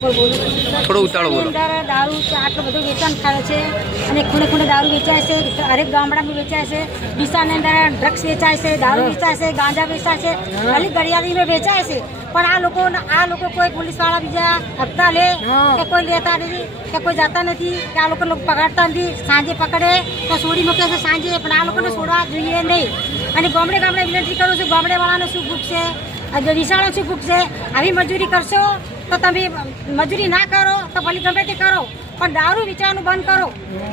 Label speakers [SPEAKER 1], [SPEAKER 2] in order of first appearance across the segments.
[SPEAKER 1] થોડો ઉતાળો બોલો.
[SPEAKER 2] અંદર દારૂ આટલું બધું વેચાણ થાય છે અને ખૂણે ખૂણે દારૂ વેચાય છે હરેક ગામડામાં વેચાય છે ડીસાની અંદર ડ્રગ્સ વેચાય છે દારૂ વેચાય છે ગાંજા વેચાય છે ખાલી ગળિયાળીમાં વેચાય છે. પણ આ લોકો આ લોકો કોઈ પોલીસવાળા બીજા હપ્તા લે કે કોઈ લેતા નથી કે કોઈ જતા નથી કે આ લોકો લોકો પકડતા નથી સાંજે પકડે તો છોડી મૂકે છે સાંજે પણ આ લોકોને છોડવા જોઈએ નહીં. અને ગામડે ગામડે વિનંતી કરું છું ગામડે વાળાનો શું ભૂખ છે વિશાળો શું ભૂખ છે આવી મજૂરી કરશો? તો તમે મજૂરી ના કરો તો ભલે ગમે તે કરો પણ દારૂ વેચવાનું બંધ કરો.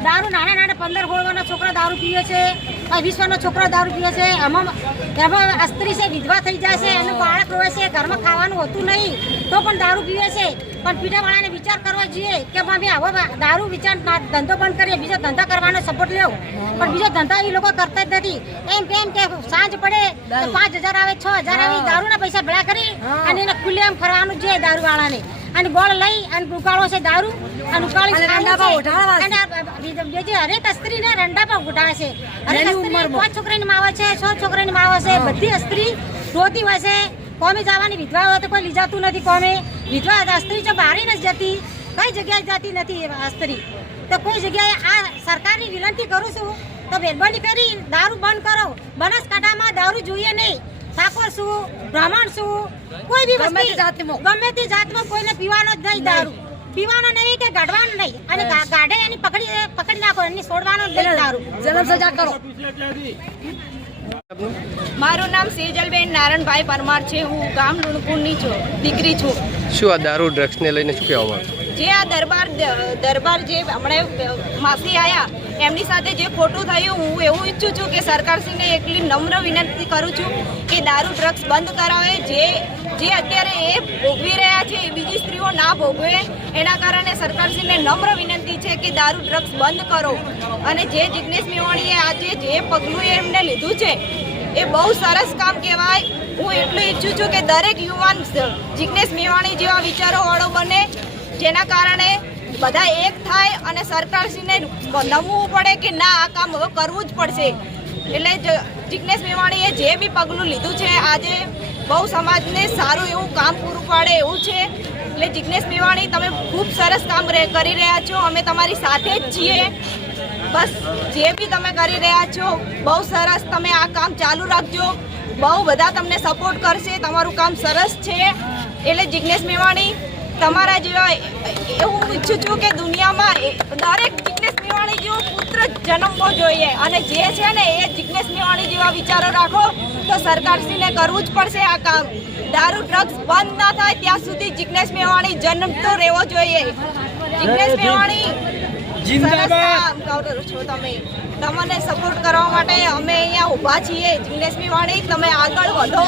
[SPEAKER 2] દારૂ નાના નાના પંદર ગોળવાના છોકરા દારૂ પીવે છે વિશ્વનો છોકરા દારૂ પીવે છે એમાં એમાં સ્ત્રી છે વિધવા થઈ જાય છે એનું બાળક રોવે છે ઘરમાં ખાવાનું હોતું નહીં તો પણ દારૂ પીવે છે. પણ પીઠાવાળાને વિચાર કરવો જોઈએ કે અમે આવો દારૂ વિચાર ધંધો બંધ કરીએ બીજો ધંધો કરવાનો સપોર્ટ લેવો પણ બીજો ધંધા એ લોકો કરતા જ નથી. એમ કેમ કે સાંજ પડે પાંચ હજાર આવે છ હજાર આવે દારૂના પૈસા ભેળા કરી અને એને ખુલ્લેમ ફરવાનું છે દારૂ વાળાને અને ગોળ લઈ અને ઉકાળો છે દારૂ અને ઉકાળી અને હરેક સ્ત્રીને રંડા પર ઉઠાવે છે. હરેક સ્ત્રી પાંચ છોકરાની માવે છે છ છોકરાની માવે છે બધી સ્ત્રી રોતી હોય છે. કોમે જવાની વિધવા હોય તો કોઈ લીજાતું નથી કોમે. વિધવા સ્ત્રી જો બહાર નથી જતી. કઈ જગ્યાએ જતી નથી એ સ્ત્રી. તો કોઈ જગ્યાએ આ સરકારની વિનંતી કરું છું તો મહેરબાની કરી દારૂ બંધ કરો. બનાસકાંઠામાં દારૂ જોઈએ નહીં. ઠાકોર શું બ્રાહ્મણ શું કોઈ બી
[SPEAKER 3] ગમે તે
[SPEAKER 2] વસ્તી
[SPEAKER 3] જાતિમાં.
[SPEAKER 2] ગમે તે જાતમાં કોઈને પીવાનો જ નહીં દારૂ. પીવાનો નહીં કે ગાઢવાનો નહીં. અને ગાઢે એની પકડી પકડી નાખો એની છોડવાનો જ નહીં દારૂ.
[SPEAKER 3] જલમ સજા કરો.
[SPEAKER 4] મારું નામ સેજલબેન નારણભાઈ પરમાર છે. હું ગામ લુણકુંડની છું દીકરી છું.
[SPEAKER 1] શું આ દારૂ ડ્રગ્સને લઈને શું કહેવા માંગો
[SPEAKER 4] જે આ દરબાર દરબાર જે હમણાં માસી આયા એમની સાથે જે ખોટું થયું, હું એવું ઈચ્છું છું કે સરકારશ્રીને એટલી નમ્ર વિનંતી કરું છું કે દારૂ, ડ્રગ્સ બંધ કરાવે. જે જે અત્યારે એ ભોગવી રહ્યા છે, એ બીજી સ્ત્રીઓ ના ભોગવે, એના કારણે સરકારશ્રીને નમ્ર વિનંતી છે કે દારૂ, ડ્રગ્સ બંધ કરો. અને જે જિજ્ઞેશ મેવાણીએ આજે જે પગલું એમને લીધું છે, એ બહુ સરસ કામ કહેવાય. હું એટલું ઈચ્છું છું કે દરેક યુવાન જિજ્ઞેશ મેવાણી જેવા વિચારોવાળો બને, જેના કારણે બધા એક થાય અને સરકારશ્રીને નમવું પડે કે ના, આ કામ હવે કરવું જ પડશે. એટલે જિજ્ઞેશ મેવાણીએ જે બી પગલું લીધું છે, આજે બહુ સમાજને સારું એવું કામ પૂરું પાડે એવું છે. એટલે જિજ્ઞેશ મેવાણી, તમે ખૂબ સરસ કામ કરી રહ્યા છો. અમે તમારી સાથે જ છીએ. બસ, જે બી તમે કરી રહ્યા છો, બહુ સરસ. તમે આ કામ ચાલુ રાખજો. બહુ બધા તમને સપોર્ટ કરશે. તમારું કામ સરસ છે. એટલે જિજ્ઞેશ મેવાણી તમારા જેવા એવું હું ઈચ્છું છું કે દુનિયામાં દરેક જિજ્ઞેશ મેવાણી જેવો પુત્ર જન્મવો જોઈએ. અને જે છે ને એ જિજ્ઞેશ મેવાણી જેવા વિચારો રાખો તો સરકારશ્રીને કરવું જ પડશે આ કામ. દારૂ ડ્રગ્સ બંધ ના થાય ત્યાં સુધી જિજ્ઞેશ મેવાણી જન્મતો રહેવો જોઈએ. જિજ્ઞેશ મેવાણી કામ કરો છો તમે. તમને સપોર્ટ કરવા માટે અમે અહીંયા ઊભા છીએ. જિગ્નેશ મેવાણી તમે આગળ વધો.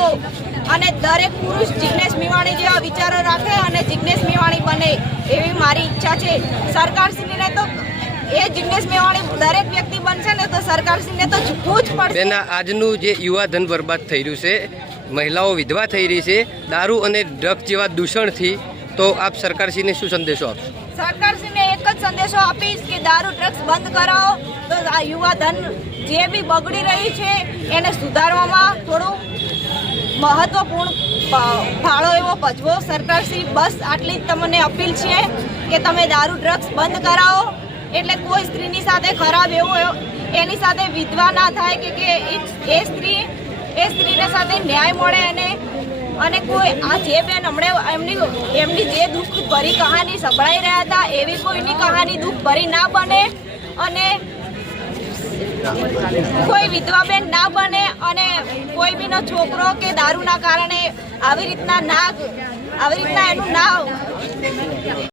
[SPEAKER 4] અને દરેક પુરુષ જિગ્નેશ મેવાણી જેવા વિચારો રાખે અને જિગ્નેશ મેવાણી બને એવી મારી ઈચ્છા છે. સરકારશ્રીને તો એ જિગ્નેશ મેવાણી દરેક વ્યક્તિ બનશે ને તો સરકારશ્રીને તો ઝૂકવું જ પડશે.
[SPEAKER 1] બેન આજનું જે યુવા ધન બરબાદ થઈ રહ્યું છે મહિલાઓ વિધવા થઈ રહી છે દારૂ અને ડ્રગ જેવા દૂષણથી તો આપ સરકારશ્રીને શું સંદેશો આપશો?
[SPEAKER 4] સરકારશ્રીને એક જ સંદેશો આપીશ કે દારૂ ડ્રગ્સ બંધ કરાવો. તો આ યુવા ધન જે બી બગડી રહી છે એને સુધારવામાં થોડું મહત્વપૂર્ણ ફાળો એવો ભજવો સરકારશ્રી, બસ આટલી જ તમને અપીલ છે કે તમે દારૂ, ડ્રગ્સ બંધ કરાવો. એટલે કોઈ સ્ત્રીની સાથે ખરાબ એવું એની સાથે વિધવા ના થાય કે કે એ- સ્ત્રી, એ સ્ત્રીને સાથે ન્યાય મળે અને અને કોઈ, આ જે બેન હમણે એમની એમની જે દુઃખ ભરી કહાની સંભળાઈ રહ્યા હતા, એવી કોઈની કહાની દુઃખ ભરી ના બને અને કોઈ વિધવા બેન ના બને કોઈ બીનો છોકરો કે દારૂના કારણે આવી રીતના ના આવી રીતના એનું ના